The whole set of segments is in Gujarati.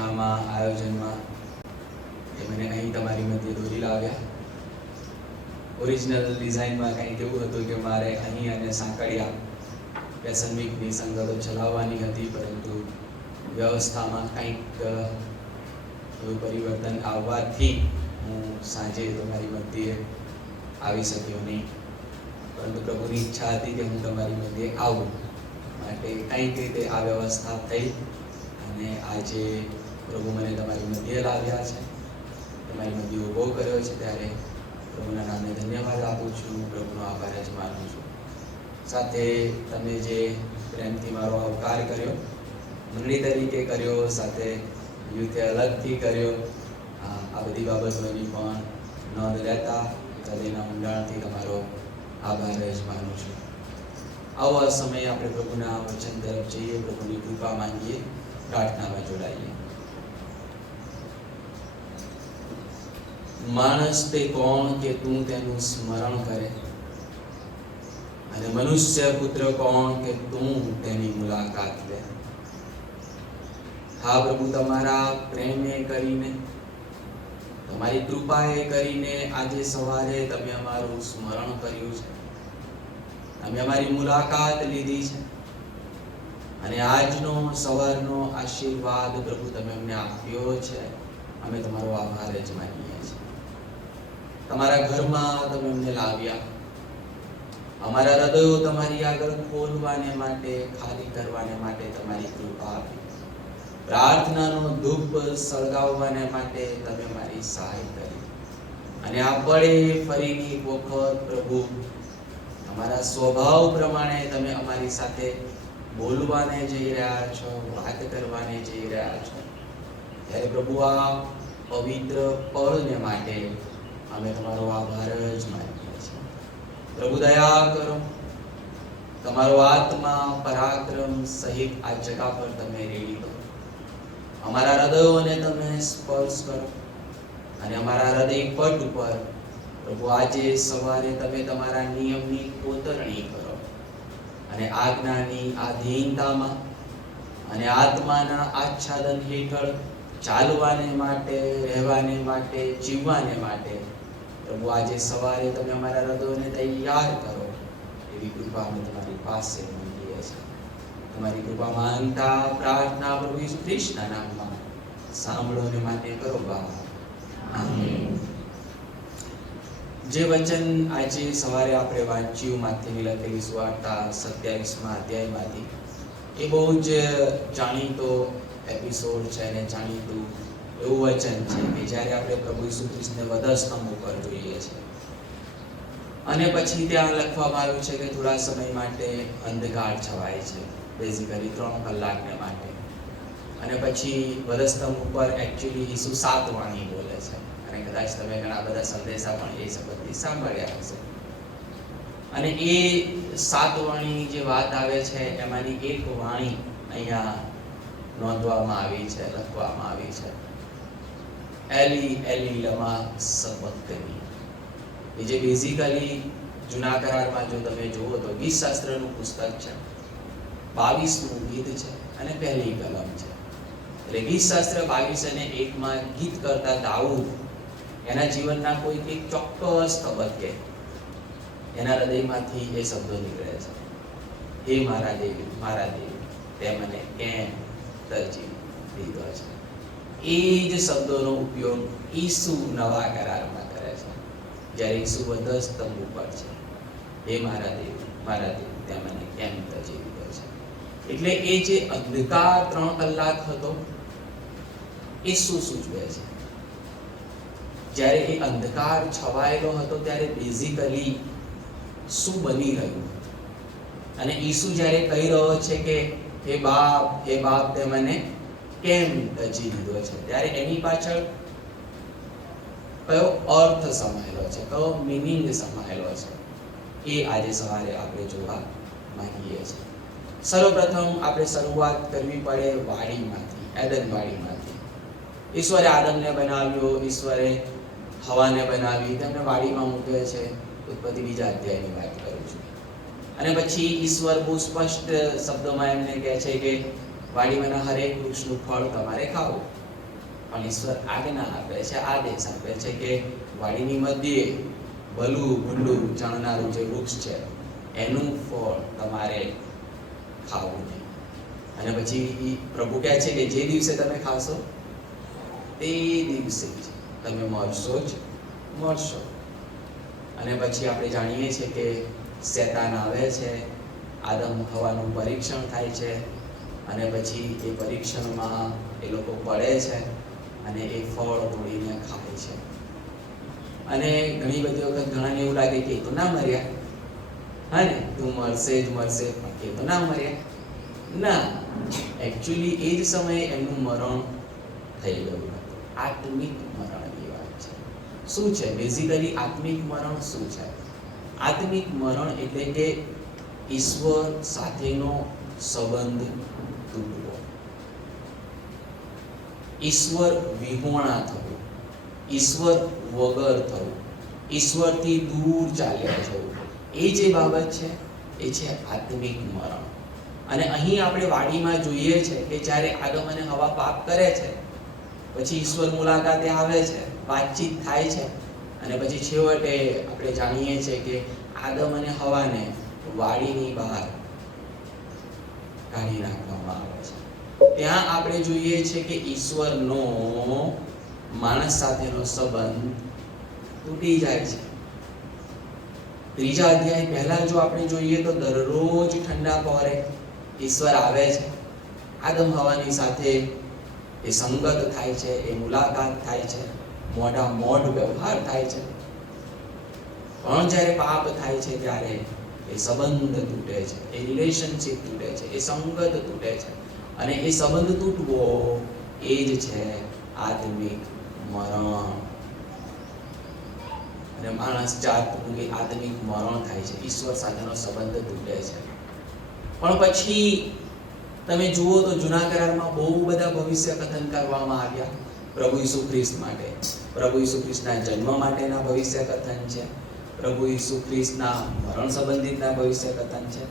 રચનામાં, આયોજનમાં એ મને અહીં તમારી મધ્ય દોરી લાવ્યા. ઓરિજિનલ ડિઝાઇનમાં કંઈક એવું હતું કે મારે અહીં અને સાંકળિયા ફેશન વીકની સંગતો ચલાવવાની હતી, પરંતુ વ્યવસ્થામાં કંઈક એવું પરિવર્તન આવવાથી હું સાંજે તમારી મધ્યે આવી શક્યો નહીં. પરંતુ પ્રભુની ઈચ્છા હતી કે હું તમારી મધ્યે આવું, માટે કંઈક રીતે આ વ્યવસ્થા થઈ અને આજે પ્રભુ મને તમારી મધ્યે લાવ્યા છે, તમારી મધ્યે ઊભો કર્યો છે. ત્યારે પ્રભુના નામે ધન્યવાદ આપું છું, પ્રભુનો આભાર જ માનું છું. સાથે તમે જે પ્રેમથી મારો આવકાર કર્યો, મંડળી તરીકે કર્યો, સાથે યુથે અલગથી કર્યો, આ બધી બાબતોની પણ નોંધ લેતા હૃદયના ઊંડાણથી તમારો આભાર જ માનું છું. આવો આ સમયે આપણે પ્રભુના વચન તરફ જઈએ, પ્રભુની કૃપા માંગીએ, પ્રાર્થનામાં જોડાઈએ. માણસ તે કોણ કે તું તેનું સ્મરણ કરે, અને મનુષ્ય પુત્ર કોણ કે તું તેની મુલાકાત લે. હા પ્રભુ, તમારા પ્રેમે કરીને, તમારી કૃપાએ કરીને આજે સવારે તમે અમારું સ્મરણ કર્યું છે, અમે અમારી મુલાકાત લીધી છે, અને આજનો સવારનો આશીર્વાદ પ્રભુ તમે અમને આપ્યો છે. અમે તમારો આભાર જ માનીએ છીએ. તમારા ઘરમાં તમે અમને લાવ્યા, અમારા હૃદયો તમારી આગળ ખોલવાને માટે, ખાલી કરવાને માટે તમારી કૃપા આપી. પ્રાર્થનાનો ધૂપ સળગાવવાને માટે તમે મારી સહાય કરી, અને આ પળે ફરીની એક વખત પ્રભુ તમારા સ્વભાવ પ્રમાણે તમે અમારી સાથે બોલવાને જઈ રહ્યા છો, વાત કરવાને જઈ રહ્યા છો. ત્યારે પ્રભુ આ પવિત્ર પળને માટે અમે તમારો આભાર જ માનીએ છીએ. પ્રભુ દયા કરો, તમારો આત્મા પરાક્રમ સહિત આ જગા પર તમે રેડી કરો. અમારા હૃદયોને તમે સ્પર્શ કરો, અને અમારા હૃદય પટ ઉપર પ્રભુ આજે સવારે તમે તમારા નિયમની કોતરણી કરો, અને આજ્ઞાની આધીનતામાં અને આત્માના આચ્છાદન હેઠળ ચાલવાને માટે, રહેવાને માટે, જીવવાને માટે પ્રભુ આજે સવારે તમે અમારા હૃદયોને તૈયાર કરો. એવી કૃપા અમે તમારી પાસે માંગીએ છીએ. તમારી કૃપા માંગતા પ્રાર્થના પ્રભુ ઈસુ ખ્રિસ્તના નામમાં સાંભળો અને માન્ય કરો બાપ. આમીન. જે વચન આજે સવારે આપણે વાંચ્યું માથેની લખેલી સુવાર્તા 27મા અધ્યાયમાંથી, એ બહુ જ જાણીતો એપિસોડ છે અને જાણીતું એવું વચન છે કે જ્યારે આપણે પ્રભુ ઈસુ ખ્રિસ્તને વધસ્તંભ ઉપર જોઈએ છીએ, અને પછી ત્યાં લખવામાં આવ્યું છે કે થોડા સમય માટે અંધકાર છવાય છે, બેઝિકલી 3 કલાકને માટે. અને પછી વધસ્તંભ ઉપર એકચ્યુઅલી ઈસુ 7 વાણી બોલે છે, અને કદાચ તમે ઘણા બધા સંદેશા પણ એ સંબંધી સાંભળ્યા હશે. અને એ 7 વાણીની જે વાત આવે છે, એમાંની એક વાણી અહીંયા નોંધવામાં આવી છે, લખવામાં આવી છે, એલી એલી લમા સબક્તની. એ જે બેઝિકલી જૂના કરારમાં જો તમે જુઓ તો ગીતશાસ્ત્રનું પુસ્તક છે, 22મું ગીત છે અને પહેલી કલમ છે. એટલે ગીતશાસ્ત્ર 22 અને 1માં ગીત કરતા દાઉદ એના જીવનના કોઈ એક ચોક્કસ તબક્કે એના હૃદયમાંથી એ શબ્દો નીકળે છે, હે મારા દેવ, તે મને કેમ તજી લીધો છે. એ જ શબ્દોનો ઉપયોગ ઈસુ નવા કરારમાં કરે છે, જ્યારે ઈસુ વધસ્તંભ ઉપર છે, હે મારા દેવ, તે મને કેમ તજી લીધો છે. એટલે એ જે અંધકાર 3 કલાક હતો, એ શું સૂચવે છે? જ્યારે એ અંધકાર છવાયેલો હતો ત્યારે બેઝિકલી શું બની રહ્યું? અને ઈસુ જ્યારે કહી રહ્યો છે કે હે બાપ, તે મને કેમ તજી લીધો છે, ત્યારે એની પાછળ કયો અર્થ સમાયેલો છે, કયો મિનિંગ સમાયેલો છે, એ આજે સવારે આપણે જોવા માંગીએ છીએ. સર્વપ્રથમ આપણે શરૂઆત કરવી પડે વાડીમાંથી, એડન વાડીમાંથી. ઈશ્વરે આદમને બનાવ્યો, ઈશ્વરે હવાને બનાવી, તેમને વાડીમાં મૂકે છે. ઉત્પત્તિ 2 અધ્યાયની વાત કરું છું. અને પછી ઈશ્વર બહુ સ્પષ્ટ શબ્દોમાં એમને કહે છે કે વાડીમાંના હરેક વૃક્ષનું ફળ તમારે ખાવું. પણ ઈશ્વર આજ્ઞા આપે છે, આદેશ આપે છે કે વાડીની મધ્યે ભલું ભૂંડું જાણનારું જે વૃક્ષ છે એનું ફળ તમારે ખાવું નહીં. અને પછી પ્રભુ કહે છે કે જે દિવસે તમે ખાશો તે દિવસે જ તમે મરશો જ મરશો. અને પછી આપણે જાણીએ છીએ કે શેતાન આવે છે, આદમ હવાનું પરીક્ષણ થાય છે, અને પછી એ પરીક્ષણમાં એ લોકો પડે છે અને એ ફળ તોડીને ખાય છે. અને ઘણી બધી વખત ઘણાને એવું લાગે કે એ તો ના મર્યા, હા ને, તું મરશે જ મરશે, પણ એ તો ના મર્યા. ના, એકચ્યુઅલી એ જ સમયે એમનું મરણ થઈ ગયું હતું. આત્મિક મરણની વાત છે. શું છે બેઝિકલી આત્મિક મરણ શું છે? આત્મિક મરણ એટલે કે ઈશ્વર સાથેનો સંબંધ તૂટવો, ઈશ્વર વિહોણા થવું, ઈશ્વર વગર થવું, ઈશ્વરથી દૂર ચાલ્યા જવું, એ જે બાબત છે એ છે આત્મિક મરણ. અને અહીં આપણે વાડીમાં જોઈએ છે કે જ્યારે આદમ અને હવા પાપ કરે છે, પછી ઈશ્વર મુલાકાતે આવે છે, વાતચીત થાય છે, અને પછી છેવટે આપણે જાણીએ છીએ કે આદમ અને હવાને વાડીની બહાર કાઢી નાખવામાં આવે છે. ત્યાં આપણે જોઈએ છીએ કે ઈશ્વરનો માણસ સાથેનો સંબંધ તૂટી જાય છે. ત્રીજા અધ્યાય પહેલા જો આપણે જોઈએ તો દરરોજ ઠંડા પહોરે ઈશ્વર આવે છે, આદમ હવાની સાથે એ સંગત થાય છે, એ મુલાકાત થાય છે, મોઢા મોઢ વ્યવહાર થાય છે. પણ જ્યારે પાપ થાય છે ત્યારે એ સંબંધ તૂટે છે, એ રિલેશનશિપ તૂટે છે, એ સંગત તૂટે છે. અને એ સંબંધ તૂટવો એ જ છે આત્મિક મરણ. અને માણસ જાતનું એ આત્મિક મરણ થાય છે, ઈશ્વર સાથેનો સંબંધ તૂટે છે. પણ પછી તમે જુઓ તો જૂના કરારમાં બહુ બધા ભવિષ્ય કથન કરવામાં આવ્યા પ્રભુ ઈસુ ખ્રિસ્ત માટે. પ્રભુ ઈસુ ખ્રિસ્તના જન્મ માટેના ભવિષ્ય કથન છે, પ્રભુ ઈસુ ખ્રિસ્તના મરણ સંબંધિતના ભવિષ્ય કથન છે,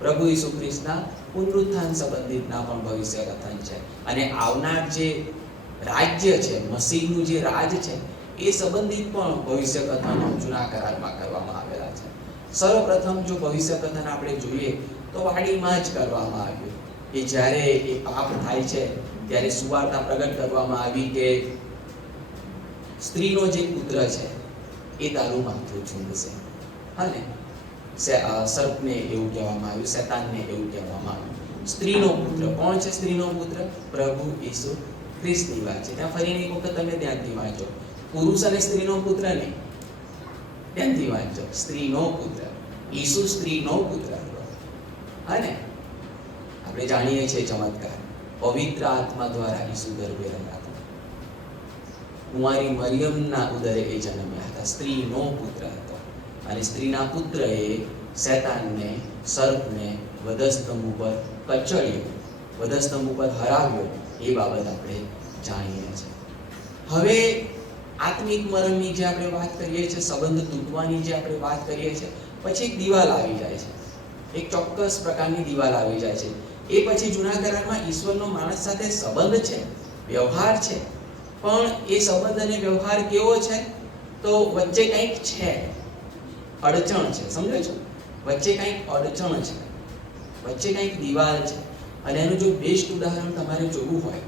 પ્રભુ ઈસુ ખ્રિસ્તના પુનરુત્થાન સંબંધિતના પણ ભવિષ્ય કથન છે. અને આવનાર જે રાજ્ય છે, મસીહનું જે રાજ છે, એ સંબંધિત પણ ભવિષ્ય કથનો જૂના કરારમાં કરવામાં આવેલા છે. સર્વપ્રથમ જો ભવિષ્ય કથન આપણે જોઈએ તો વાડીમાં જ કરવામાં આવ્યું કે જ્યારે એ પાપ થાય છે ત્યારે સુવાર્તા પ્રગટ કરવામાં આવી કે સ્ત્રીનો જે પુત્ર છે એ તારું માથું ચૂંટશે. અને સર્પને એવું કહેવામાં આવ્યું, શેતાનને એવું કહેવામાં આવ્યું. સ્ત્રીનો પુત્ર કોણ છે? સ્ત્રીનો પુત્ર પ્રભુ ઈસુ ખ્રિસ્તની વાત છે. ત્યાં ફરીને એક વખત તમે ધ્યાનથી વાંચો, પુરુષ અને સ્ત્રીનો પુત્ર નહીં, ધ્યાનથી વાંચો, સ્ત્રીનો પુત્ર. ઈસુ સ્ત્રીનો પુત્ર હતો. અને આપણે જાણીએ છીએ ચમત્કાર, પવિત્ર આત્મા દ્વારા ઈસુ ગર્ભે રહ્યા હતા, કુંવારી મરિયમના ઉદરે એ જન્મ્યા હતા, સ્ત્રીનો પુત્ર હતો. અને સ્ત્રીના પુત્રએ શેતાનને, સર્પને વધસ્તંભ ઉપર કચડ્યો, વધસ્તંભ ઉપર હરાવ્યો, એ બાબત આપણે જાણીએ છીએ. હવે આત્મિક મરણની જે આપણે વાત કરીએ છીએ, સંબંધ તૂટવાની જે આપણે વાત કરીએ છીએ, પછી એક દિવાલ આવી જાય છે, એક ચોક્કસ પ્રકારની દિવાલ આવી જાય છે. એ પછી જૂના કરારમાં ઈશ્વરનો માણસ સાથે સંબંધ છે, વ્યવહાર છે, પણ એ સંબંધ અને વ્યવહાર કેવો છે? તો વચ્ચે કંઈક છે, અડચણ છે. સમજો છો? વચ્ચે કંઈક અડચણ છે, વચ્ચે કંઈક દિવાલ છે. અને એનું જો બેસ્ટ ઉદાહરણ તમારે જોવું હોય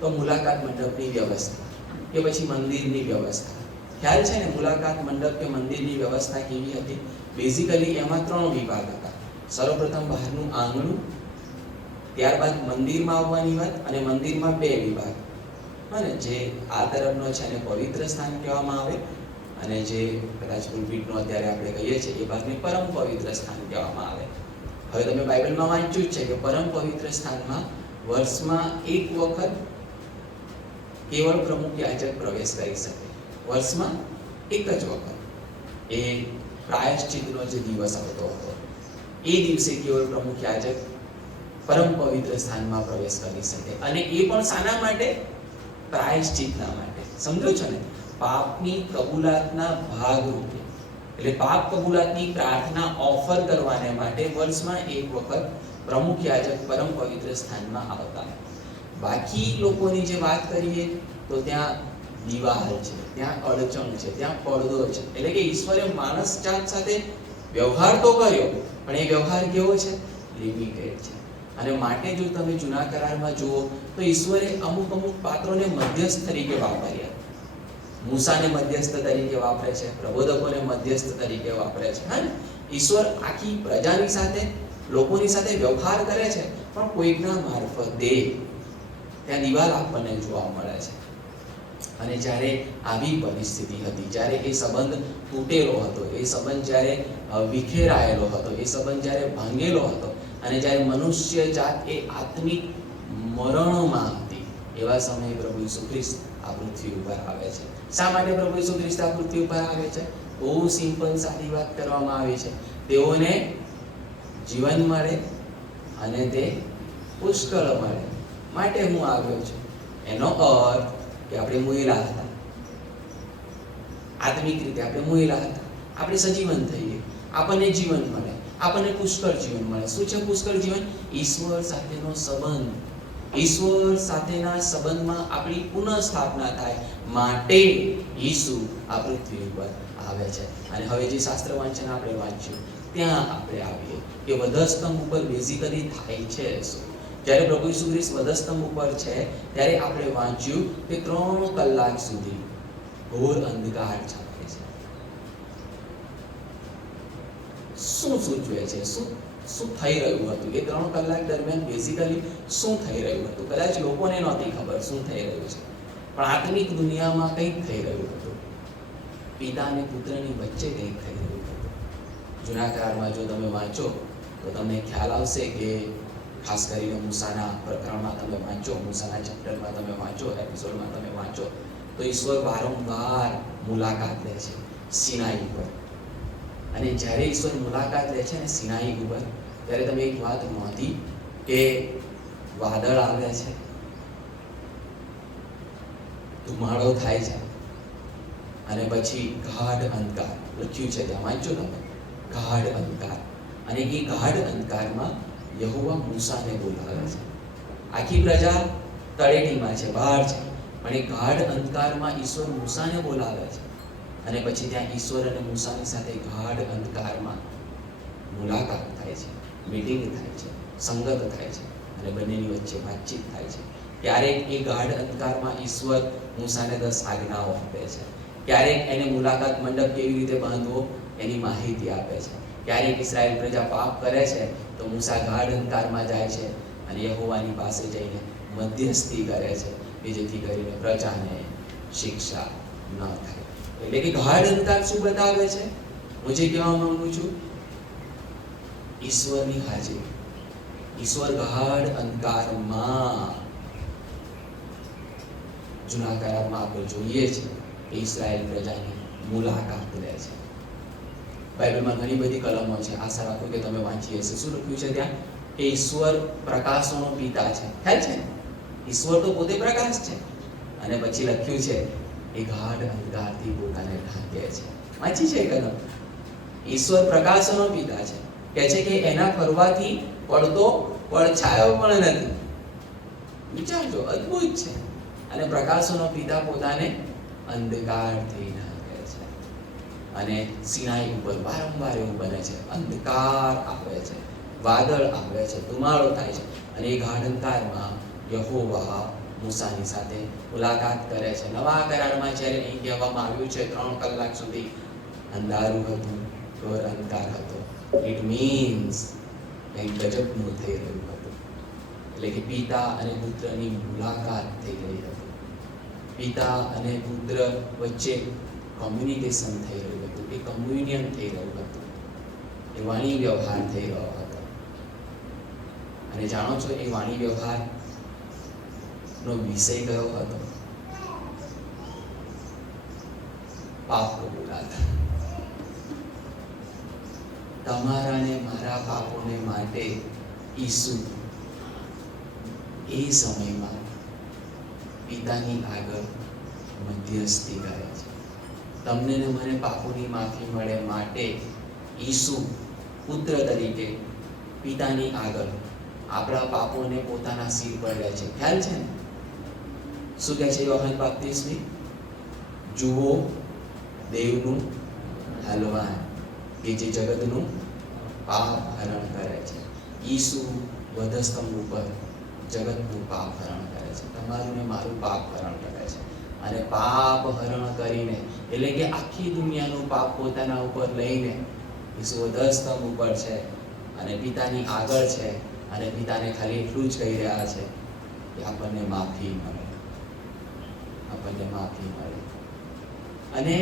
તો મુલાકાત મંડપની વ્યવસ્થા કે પછી મંદિરની વ્યવસ્થા. ખ્યાલ છે ને, મુલાકાત મંડપ કે મંદિરની વ્યવસ્થા કેવી હતી? બેઝિકલી એમાં 3 વિભાગ હતા. સર્વપ્રથમ બહારનું આંગણું, ત્યારબાદ મંદિરમાં આવવાની વાત, અને મંદિરમાં 2 વિભાગ. અને જે આ તરફનો છે એને પવિત્ર સ્થાન કહેવામાં આવે, અને જે કદાચ પુલપીટનો અત્યારે આપણે કહીએ છીએ એ ભાગને પરમ પવિત્ર સ્થાન કહેવામાં આવે. હવે તમે બાઇબલમાં વાંચ્યું જ છે કે પરમ પવિત્ર સ્થાનમાં વર્ષમાં એક વખત કેવળ પ્રમુખ યાજક પ્રવેશ કરી શકે. વર્ષમાં એક જ વખત. એ પ્રાયશ્ચિતનો જે દિવસ આવતો હતો એ દિવસે કેવળ પ્રમુખ યાજક પરમ પવિત્ર સ્થાનમાં પ્રવેશ કરી શકે. અને એ પણ શાના માટે? પ્રાયશ્ચિતના માટે. સમજો છો ને? પાપની કબૂલાતના ભાગરૂપે, એટલે પાપ કબૂલાતની પ્રાર્થના ઓફર કરવાને માટે વર્ષમાં એક વખત પ્રમુખ યાજક પરમ પવિત્ર સ્થાનમાં આવતા. બાકી લોકોની જે વાત કરીએ તો ત્યાં દિવાલ છે, ત્યાં અડચણ છે, ત્યાં પડદો છે. એટલે કે ઈશ્વરે માણસ જાત સાથે વ્યવહાર તો કર્યો, પણ એ વ્યવહાર કેવો છે? લિમિટેડ છે. અને માટે જો તમે જૂના કરારમાં જુઓ તો ઈશ્વરે અમુક પાત્રોને મધ્યસ્થ તરીકે વાપર્યા. મૂસાને મધ્યસ્થ તરીકે વાપરે છે, પ્રબોધકોને મધ્યસ્થ તરીકે વાપરે છે. હા, ઈશ્વર આખી પ્રજાની સાથે, લોકોની સાથે વ્યવહાર કરે છે, પણ કોઈકના મારફતે. ત્યાં દિવાલ આપણને જોવા મળે છે. અને જ્યારે આવી પરિસ્થિતિ હતી, જ્યારે એ સંબંધ તૂટેલો હતો, એ સંબંધ જ્યારે વિખેરાયેલો હતો, એ સંબંધ જ્યારે ભાંગેલો હતો, અને જ્યારે મનુષ્ય જાત એ આત્મિક મરણમાં હતી, એવા સમયે પ્રભુ ઈસુ ખ્રિસ્ત આ પૃથ્વી ઉપર આવે છે. શા માટે પ્રભુ ઈસુ ખ્રિસ્ત આ પૃથ્વી ઉપર આવે છે? બહુ સિમ્પલ સાદી વાત કરવામાં આવી છે. તેઓને જીવન મળે અને તે પુષ્કળ મળે માટે હું આવ્યો છું. એનો અર્થ કે આપણે મુયેલા હતા, આત્મિક રીતે આપણે મુયેલા હતા, આપણે સજીવન થઈએ, આપણને જીવન મળે, આપણને પુષ્કળ જીવન મળે. શું છે પુષ્કળ જીવન? ઈશ્વર સાથેનો સંબંધ. ઈશ્વર સાથેના સંબંધમાં આપણી પુનઃ સ્થાપના થાય માટે ઈસુ આ પૃથ્વી ઉપર આવે છે. અને હવે જે શાસ્ત્ર વાંચન આપણે વાંચ્યું ત્યાં આપણે આવીએ કે વધસ્તંભ ઉપર બેઝિકલી થાય છે શું? જ્યારે પ્રભુ ઈસુ ખ્રિસ્ત વધસ્તંભ ઉપર છે ત્યારે આપણે વાંચ્યું કે 3 કલાક સુધી ઘોર અંધકાર છાપે છે. શું સૂચવે છે? શું થઈ રહ્યું હતું એ 3 કલાક દરમિયાન? બેઝિકલી શું થઈ રહ્યું હતું? કદાચ લોકોને નહોતી ખબર શું થઈ રહ્યું છે, પણ આત્મિક દુનિયામાં કંઈક થઈ રહ્યું હતું. પિતા અને પુત્રની વચ્ચે કંઈક થઈ રહ્યું હતું. જૂના કરારમાં જો તમે વાંચો તો તમને ખ્યાલ આવશે કે ખાસ કરીને મૂસાના પ્રકરણમાં તમે વાંચો, મૂસાના ચેપ્ટરમાં તમે વાંચો, એપિસોડમાં તમે વાંચો તો ઈશ્વર વારંવાર મુલાકાત લે છે સિનાઈ ઉપર. અને જ્યારે ઈશ્વર મુલાકાત લે છે ને સિનાઈ ઉપર, ત્યારે તમે એક વાત નોંધી કે વાદળ આવે છે, ધુમાડો થાય છે, અને પછી ગાઢ અંધકાર. લખ્યું છે ત્યાં, વાંચો તમે, ગાઢ અંધકાર. અને એ ગાઢ અંધકારમાં યહોવા મૂસાને બોલાવે છે. આખી પ્રજા તળેટીમાં છે, બહાર છે, પણ એ ગાઢ અંધકારમાં ઈશ્વર મૂસાને બોલાવે છે. અને પછી ત્યાં ઈશ્વર અને મૂસાની સાથે ગાઢ અંધકારમાં મુલાકાત થાય છે, મીટિંગ થાય છે, સંગત થાય છે, અને બંનેની વચ્ચે વાતચીત થાય છે. ક્યારેક એ ગાઢ અંધકારમાં ઈશ્વર મૂસાને 10 આજ્ઞાઓ આપે છે. ક્યારેક એને મુલાકાત મંડપ કેવી રીતે બાંધવો એની માહિતી આપે છે. ક્યારેક ઇસ્રાયેલ પ્રજા પાપ કરે છે તો મૂસા ગાઢ અંધકારમાં જાય છે અને યહોવાની પાસે જઈને મધ્યસ્થી કરે છે કે જેથી કરીને પ્રજાને શિક્ષા ન થાય. એટલે કે ગાઢ અંધકાર શું બતાવે છે? હું જે કહેવા માંગુ છું, ઈશ્વરની હાજરી. ઈશ્વર ગાઢ અંધકારમાં, જૂના કરારમાં આપણે જોઈએ છે કે ઇસ્રાયેલ પ્રજાની મુલાકાત લે છે. બાઇબલમાં ઘણી બધી કલમો છે, આશા રાખું કે તમે વાંચી હશે. શું લખ્યું છે ત્યાં? કે ઈશ્વર પ્રકાશોનો પિતા છે. ખ્યાલ છે? ઈશ્વર તો પોતે પ્રકાશ છે. અને પછી લખ્યું છે એ ગાઢ અંધકારથી પોતાને ઢાંકે છે. વાંચી છે કલમ? ઈશ્વર પ્રકાશોનો પિતા છે. કહે છે કે એના ફરવાથી પડતો પડછાયો પણ નથી. વિચારજો, અદ્ભુત છે. અને પ્રકાશોનો પિતા પોતાને અંધકારથી ઢાંકે છે. અને સિનાઈ ઉપર વારંવાર એવું બને છે, અંધકાર આવે છે, વાદળ આવે છે, ધુમાડો થાય છે, અને એ ગાઢ અંધકારમાં યહોવા મૂસાની સાથે મુલાકાત કરે છે. નવા કરારમાં જ્યારે અહીં કહેવામાં આવ્યું છે 3 કલાક સુધી અંધારું હતું, ઘોર અંધકાર હતો, ઇટ મીન્સ કંઈક ગજબનું થઈ રહ્યું હતું. એટલે કે પિતા અને પુત્રની મુલાકાત થઈ રહી હતી. પિતા અને પુત્ર વચ્ચે કોમ્યુનિકેશન થઈ રહ્યું હતું, એ કમ્યુનિયન થઈ રહ્યું હતું, એ વાણી વ્યવહાર થઈ રહ્યો હતો. અને જાણો છો એ વાણી વ્યવહાર નો વિષય કયો હતો? પાપ કબૂલાત. તમારા ને મારા પાપોને માટે ઈસુ એ સમયમાં પિતાની આગળ મધ્યસ્થી કરે છે. તમને ને મને પાપોની માફી મળે માટે ઈસુ પુત્ર તરીકે પિતાની આગળ આપણા પાપોને પોતાના સિર પર લે છે. ખ્યાલ છે ને? શું કહે છે યોહાન બાપ્તિસ્મી? જુઓ દેવનું હલવાન કે જે જગતનું પાપ હરણ કરે છે. ઈસુ વધસ્તંભ ઉપર જગતનું પાપ હરણ કરે છે, તમારું ને મારું પાપ હરણ કરે છે. અને પાપ હરણ કરીને, એટલે કે આખી દુનિયાનું પાપ પોતાના ઉપર લઈને ઈસુ વધસ્તંભ ઉપર છે અને પિતાની આગળ છે અને પિતાને ખાલી એટલું જ કહી રહ્યા છે કે આપણને માફી મળે, આપણને માફી મળે. અને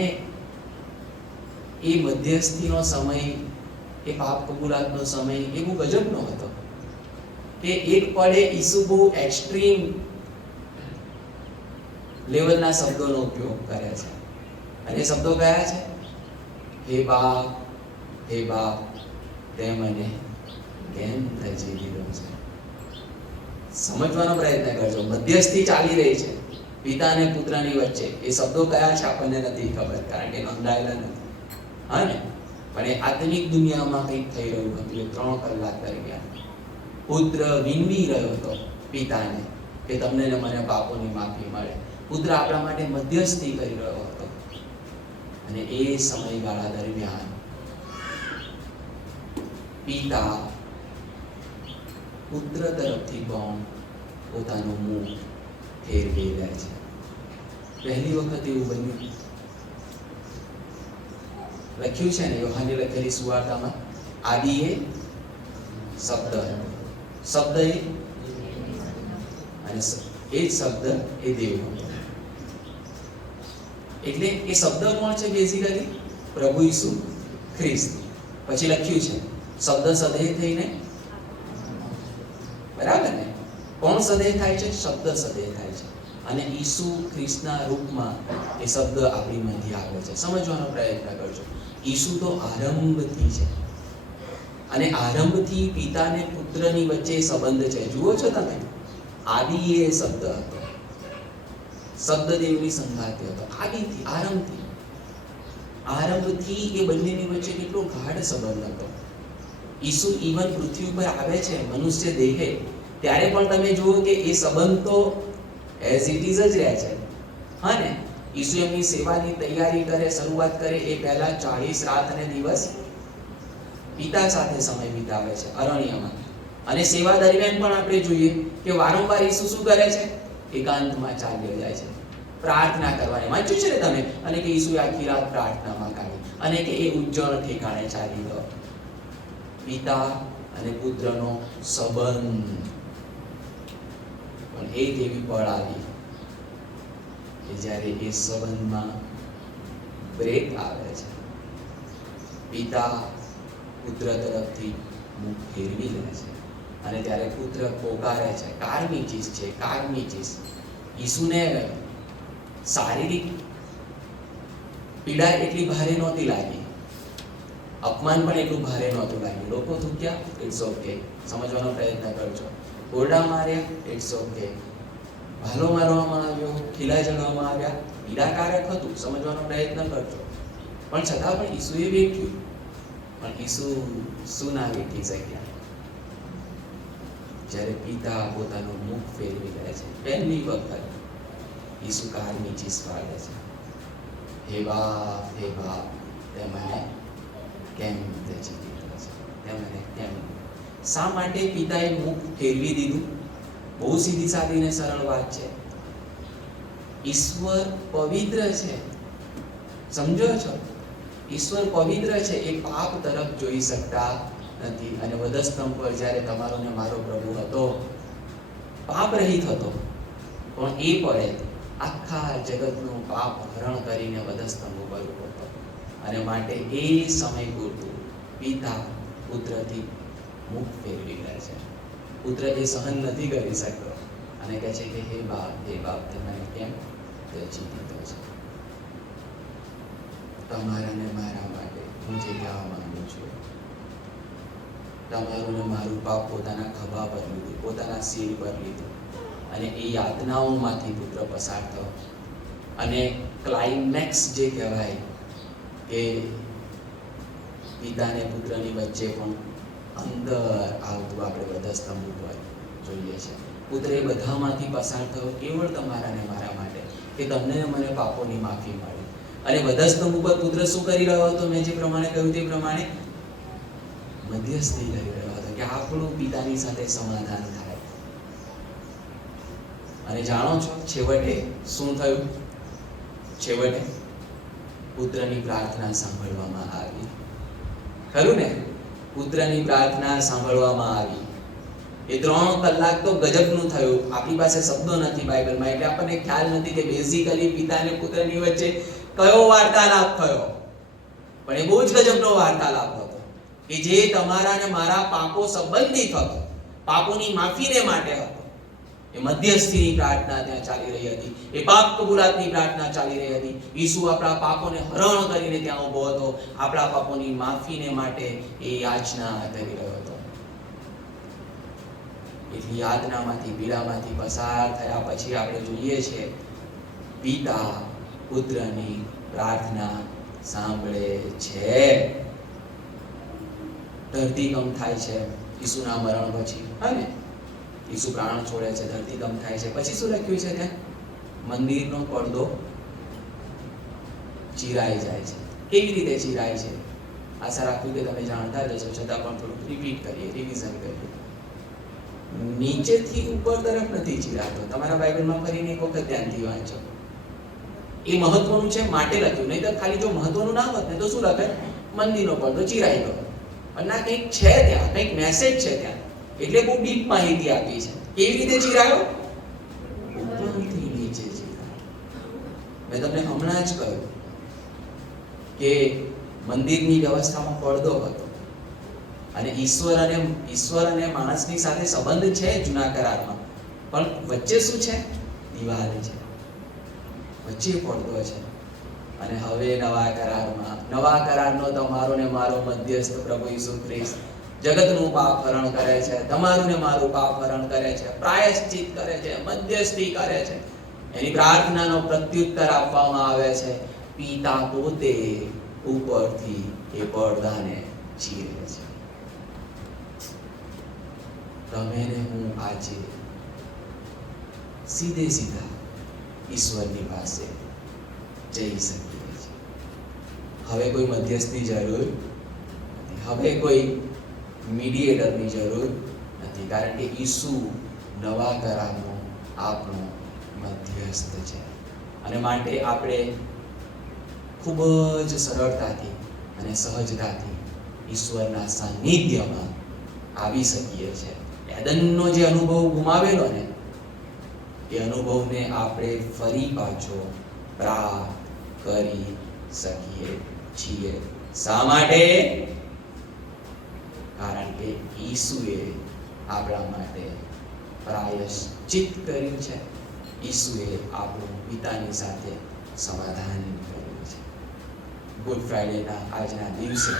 એ મધ્યસ્થીનો સમય, એ પાપ કબૂલાતનો સમય એ બહુ ગજબનો હતો કે એક પળે ઈસુ બહુ એક્સ્ટ્રીમ લેવલના શબ્દોનો ઉપયોગ કરે છે. અને એ શબ્દો કયા છે? હે બાપ, હે બાપ, તે મને કેમ ત્યજી દીધો છે? સમજવાનો પ્રયત્ન કરજો. મધ્યસ્થી ચાલી રહી છે પિતા અને પુત્રની વચ્ચે. એ શબ્દો કયા છે આપણને નથી ખબર, કારણ કે નોંધાયેલા નથી. હા ને? પણ એ આત્મિક દુનિયામાં કંઈક થઈ રહ્યું હતું. એ 3 કલાક દરમિયાન પુત્ર વિનવી રહ્યો હતો પિતાને કે તમને ને મને પાપોની માફી મળે. પુત્ર આપણા માટે મધ્યસ્થી કરી રહ્યો હતો. અને એ સમયગાળા દરમિયાન પિતા પુત્ર તરફથી પણ પોતાનું મુખ ફેરવી લે છે. પહેલી વખત એવું બન્યું. લખ્યું છે ને યોહાનની લખેલી સુવાર્તામાં, આદિએ શબ્દ હતો, શબ્દ એ અને એ જ શબ્દ એ દેવ હતો. એટલે એ શબ્દ કોણ છે? બેઝિકલી પ્રભુ ઈસુ ખ્રિસ્ત. પછી લખ્યું છે શબ્દ સદેહ થઈને, બરાબર ને? કોણ સદેહ થાય છે? શબ્દ સદેહ થાય છે. અને ઈસુ ખ્રિસ્તના રૂપમાં એ શબ્દ આપણી મધ્ય આવે છે. સમજવાનો પ્રયત્ન કરજો. ઈસુ તો આરંભથી છે અને આરંભથી પિતા અને પુત્રની વચ્ચે સંબંધ છે. જુઓ છો તમે, આદિ એ શબ્દ હતો, શબ્દ દેવની સંગાતે હતો. આદિથી, આરંભથી એ બંનેની વચ્ચે કેટલો ગાઢ સંબંધ હતો. ઈસુ ઇવન પૃથ્વી ઉપર આવે છે મનુષ્ય દેહે, ત્યારે પણ તમે જુઓ કે એ સંબંધ તો એઝ ઇટ ઇઝ જ રહે છે. હા ને? ઈસુ એમની સેવાની તૈયારી કરે, શરૂઆત કરે એ પહેલા 40 રાત અને દિવસ પિતા સાથે સમય વિતાવે છે અરણ્યમાં. અને સેવા દરમિયાન પણ આપણે જોઈએ કે વારંવાર ઈસુ શું કરે છે? એકાંતમાં ચાલ્યો જાય છે પ્રાર્થના કરવાની. વાંચ્યું છે ને તમે? અને કે ઈસુએ આખી રાત પ્રાર્થનામાં કાઢી અને કે એ ઉજ્જળ ઠેકાણે ચાલી ગયો. પિતા અને પુત્રનો સંબંધ. પણ એ એવી પળ આવી કે જ્યારે એ સંબંધમાં બ્રેક આવે છે. પિતા પુત્ર તરફથી મુખ ફેરવી લે છે અને ત્યારે પુત્ર પોકારે છે. કારની ચીજ છે, કારની ચીજ. ઈસુને શારીરિક પીડા એટલી ભારે નહોતી લાગી, અપમાન પણ એટલું ભારે નહોતું લાગ્યું. લોકો થૂક્યા, ઇટ્સ ઓકે, સમજવાનો પ્રયત્ન કરજો. ઓરડા માર્યા, ઇટ્સ ઓકે. ભાલો મારવામાં આવ્યો, ખીલા જડવામાં આવ્યા, પીડાકારક હતું, સમજવાનો પ્રયત્ન કરજો. પણ છતાં પણ ઈસુએ વેઠ્યું. પણ ઈસુ શું ના વેઠી શક્યા? જ્યારે પિતા પોતાનું મુખ ફેરવી લે છે, પહેલી વખત ઈસુ કારની ચીસ પાડે છે. હે બાપ, હે બાપ, તે મને કેમ ત્યજી દીધો છે? તે મને કેમ? શા માટે પિતાએ મુખ ફેરવી દીધું? બહુ સીધી સાદી ને સરળ વાત છે. ઈશ્વર પવિત્ર છે, સમજો છો? ઈશ્વર પવિત્ર છે, એ પાપ તરફ જોઈ શકતા નથી. અને વધસ્તંભ પર જ્યારે તમારો ને મારો પ્રભુ હતો, પાપ રહિત હતો, પણ એ પડે આખા જગતનું પાપ હરણ કરીને વધસ્તંભ ઉપર ઉભો હતો. અને માટે એ સમય પૂરતું પિતા પુત્રથી મુખ ફેરવી લે છે. પુત્ર એ સહન નથી કરી શકતો અને કહે છે કે હે બાપ, તે મને કેમ ત્યજી દીધો છે? તમારા ને મારા માટે હું જે કહેવા માંગુ છું, તમારું ને મારું પાપ પોતાના ખભા પર લીધું, પોતાના સિર પર લીધું. અને એ યાતનાઓમાંથી પુત્ર પસાર થયો. અને ક્લાઇમેક્સ જે કહેવાય કે પિતા અને પુત્રની વચ્ચે પણ અંદર આવતું આપણે વધસ્તંભ ઉપર જોઈએ છે. પુત્ર એ બધામાંથી પસાર થયો કેવળ તમારા ને મારા માટે, કે તમને ને મને પાપોની માફી મળી. અને વધસ્તંભ ઉપર પુત્ર શું કરી રહ્યો હતો? મેં જે પ્રમાણે કહ્યું તે પ્રમાણે મધ્યસ્થી કરી રહ્યો હતો, કે આપણું પિતાની સાથે સમાધાન થાય. અને જાણો છો છેવટે શું થયું? છેવટે પુત્રની પ્રાર્થના સાંભળવામાં આવી. ખરું ને? પુત્રની પ્રાર્થના સાંભળવામાં આવી. એ 3 કલાક તો ગજબનું થયું. આપણી પાસે શબ્દો નથી બાઇબલમાં, એટલે આપણને ખ્યાલ નથી કે બેઝિકલી પિતા અને પુત્રની વચ્ચે કયો વાર્તાલાપ થયો. પણ એ બહુ જ ગજબનો વાર્તાલાપ હતો, કે જે તમારા ને મારા પાપો સંબંધિત હતો, પાપોની માફીને માટે હતો. એ મધ્યસ્થીની પ્રાર્થના ત્યાં ચાલી રહી હતી. એ પાપ કબૂલાતની પ્રાર્થના ચાલી રહી હતી. ઈસુ આપણા પાપોને હરણ કરીને ત્યાં ઊભો હતો. આપણા પાપોની માફીને માટે એ યાચના કરી રહ્યો હતો. એટલી યાતનામાંથી, પીડામાંથી પસાર થયા પછી આપણે જોઈએ છે પિતા પુત્રની પ્રાર્થના સાંભળે છે. ધરતીકંપ થાય છે ઈસુના મરણ પછી. હા ને? ઈસુ પ્રાણ છોડે છે, ધરતીકંપ થાય છે. પછી શું લખ્યું છે ત્યાં? મંદિરનો પડદો ચીરાઈ જાય છે. કેવી રીતે ચીરાય છે? આશા રાખું કે તમે જાણતા જ હશો, છતાં પણ થોડું રિપીટ કરીએ, રિવિઝન કરીએ. નીચેથી ઉપર તરફ નથી ચીરાતો. તમારા બાઇબલમાં ફરીને એક વખત ધ્યાનથી વાંચો. એ મહત્વનું છે માટે લખ્યું, નહીં તો ખાલી જો મહત્વનું ના હોત ને તો શું લખે? મંદિરનો પડદો ચીરાઈ ગયો. પણ ના, કંઈક છે ત્યાં, કંઈક મેસેજ છે ત્યાં. એટલે બહુ ડીપ માહિતી આપી છે. કેવી રીતે ચીરાયો? ઉપરથી નીચે ચીરાયો. મેં તમને હમણાં જ કહ્યું કે મંદિરની વ્યવસ્થામાં પડદો હતો, અને ઈશ્વર અને માણસની સાથે સંબંધ છે જૂના કરારમાં, પણ વચ્ચે શું છે? દિવાલ છે, વચ્ચે પડદો છે. અને હવે નવા કરારનો તમારો ને મારો મધ્યસ્થ પ્રભુ ઈસુ ખ્રિસ્ત જગતનું પાપ હરણ કરે છે, તમારું ને મારું પાપ હરણ કરે છે, પ્રાયશ્ચિત કરે છે, મધ્યસ્થી કરે છે. એની પ્રાર્થનાનો પ્રત્યુત્તર આપવામાં આવે છે. પિતા પોતે ઉપરથી એ પડદાને ચીરે છે. તમે ને હું આજે સીધા ઈશ્વરની પાસે જઈ શકીએ છીએ. હવે કોઈ મધ્યસ્થની જરૂર નથી, હવે કોઈ મીડિયેટરની જરૂર નથી, કારણ કે ઈસુ નવા કરારનો આપણો મધ્યસ્થ છે. અને માટે આપણે ખૂબ જ સરળતાથી અને સહજતાથી ઈશ્વરના સાનિધ્યમાં આવી શકીએ છીએ. એદનનો જે અનુભવ ગુમાવેલો ને, એ અનુભવને આપણે ફરી પાછો પ્રાપ્ત કરી શકીએ છીએ. શા માટે? કારણ કે ઈસુએ આપણા માટે પ્રાયશ્ચિત કર્યું છે. ઈસુએ આપણું પિતાની સાથે સમાધાન કર્યું છે. ગુડ ફ્રાઈડેના આજના દિવસે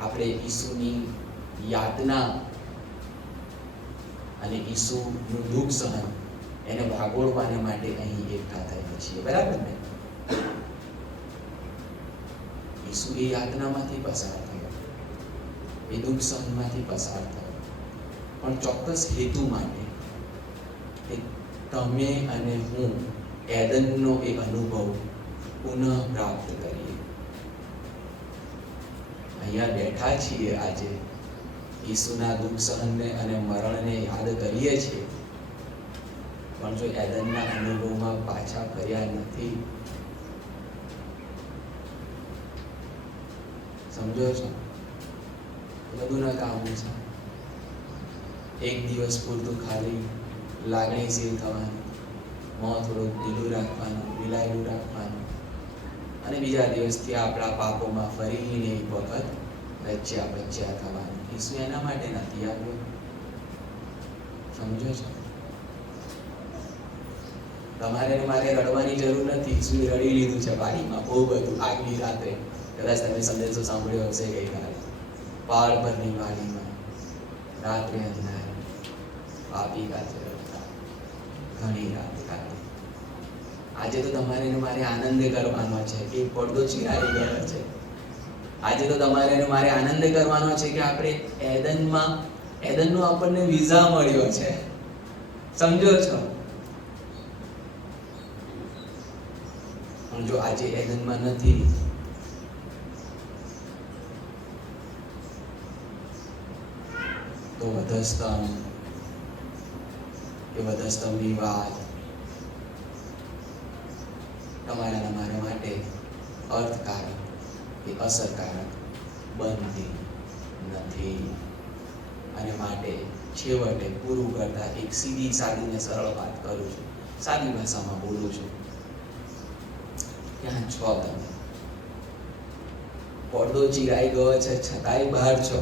આપણે ઈસુની યાતના અને ઈસુનું દુઃખ સહન એને ભાગોળવાને માટે અહીં એકઠા થયા છીએ. બરાબર ને? ઈસુ એ યાતનામાંથી પસાર થયો, એ દુઃખ સહનમાંથી પસાર થયો, પણ ચોક્કસ હેતુ માટે, કે તમે અને હું એદનનો એ અનુભવ પુનઃ પ્રાપ્ત કરીએ. અહીંયા બેઠા છીએ આજે, ઈસુના દુઃખ સહનને અને મરણને યાદ કરીએ છીએ, પણ જો એદનના અનુભવમાં પાછા ફર્યા નથી, સમજો છો? બધું ના કામનું છે. એક દિવસ પૂરતું ખાલી લાગણીશીલ થવાનું, મોં થોડું ઢીલું રાખવાનું, વિલાયેલું રાખવાનું, અને બીજા દિવસથી આપણા પાપોમાં ફરીને એક વખત રચ્યા થવાનું. ઈસુ એના માટે નથી આવ્યો. સમજો છો? તમારે ને મારે રડવાની જરૂર નથી. ઈસુએ રડી લીધું છે બારીમાં બહુ બધું. આગલી રાત્રે કદાચ તમે સંદેશો સાંભળ્યો હશે ગઈકાલે, પહાડ પરની વાડીમાં રાત્રે અંધારે પાપી કાચે રડતા ઘણી રાત કાઢી. આજે તો તમારે ને મારે આનંદ કરવાનો છે કે પડદો ચીરાઈ ગયો છે. આજે તો તમારે અને મારે આનંદ કરવાનો છે કે આપણે એદનનો આપણને વિઝા મળ્યો છે. સમજો છો? પણ જો આજે એદનમાં નથી તો વધસ્તંભની વાત તમારા મારા માટે અર્થકારક કે અસરકારક બનતી નથી. અને માટે છેવટે પૂરું કરતા એક સીધી સાદી ને સરળ વાત કરું છું, સાદી ભાષામાં બોલું છું. ક્યાં છો તમે? પડદો ચીરાઈ ગયો છે છતાંય બહાર છો.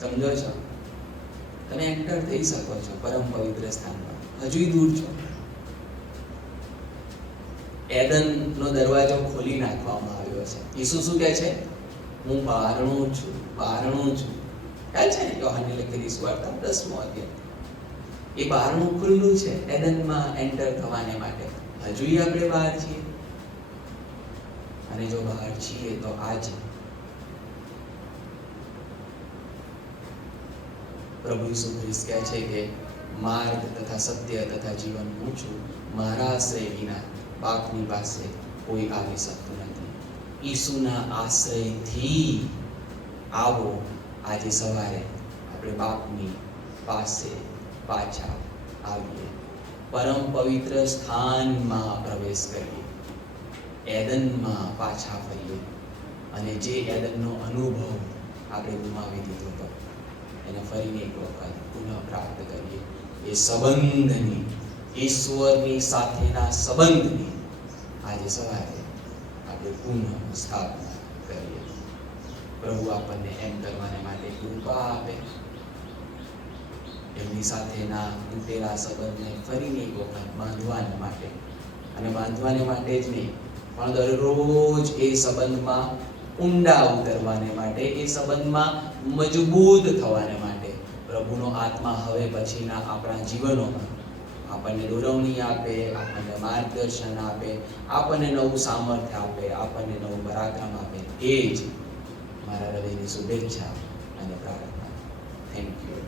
સમજો છો? તમે એન્ટર થઈ શકો છો પરમ પવિત્ર સ્થાનમાં, હજુય દૂર છો. એદનનો દરવાજો ખોલી નાખવામાં આવ્યો છે. ઈસુ શું કહે છે? હું બારણું છું. ખ્યાલ છે ને? યોહાનની લખેલી સુવાર્તા 10મો અધ્યાય. એ બારણું ખુલ્લું છે એદનમાં એન્ટર થવાને માટે. હજુય આપણે બહાર છીએ. અને જો બહાર છીએ તો આજે પ્રભુ ઈસુ ખ્રિસ્ત કહે છે કે માર્ગ તથા સત્ય તથા જીવન હું છું. મારા આશ્રય વિના બાપની પાસે કોઈ આવી શકતું નથી. ઈસુના આશ્રયથી આવો આજે સવારે આપણે બાપની પાસે પાછા આવીએ, પરમ પવિત્ર સ્થાનમાં પ્રવેશ કરીએ, એદનમાં પાછા ફરીએ અને જે એદનનો અનુભવ આપણે ગુમાવી દીધો હતો એને ફરીને એક વખત પુનઃ પ્રાપ્ત કરીએ. એ સંબંધની, ઈશ્વરની સાથેના સંબંધની આજે સવારે આપણે પુનઃ સ્થાપના કરીએ. પ્રભુ આપણને એમ કરવાને માટે કૃપા આપે, એમની સાથેના તૂટેલા સંબંધને ફરીને એક વખત બાંધવાને માટે, અને બાંધવાને માટે જ નહીં પણ દરરોજ એ સંબંધમાં ઊંડા ઉતરવાને માટે, એ સંબંધમાં મજબૂત થવાને માટે પ્રભુનો આત્મા હવે પછીના આપણા જીવનોમાં આપણને દોરવણી આપે, આપણને માર્ગદર્શન આપે, આપણને નવું સામર્થ્ય આપે, આપણને નવું પરાક્રમ આપે. એ જ મારા હૃદયની શુભેચ્છા અને પ્રાર્થના. Thank you.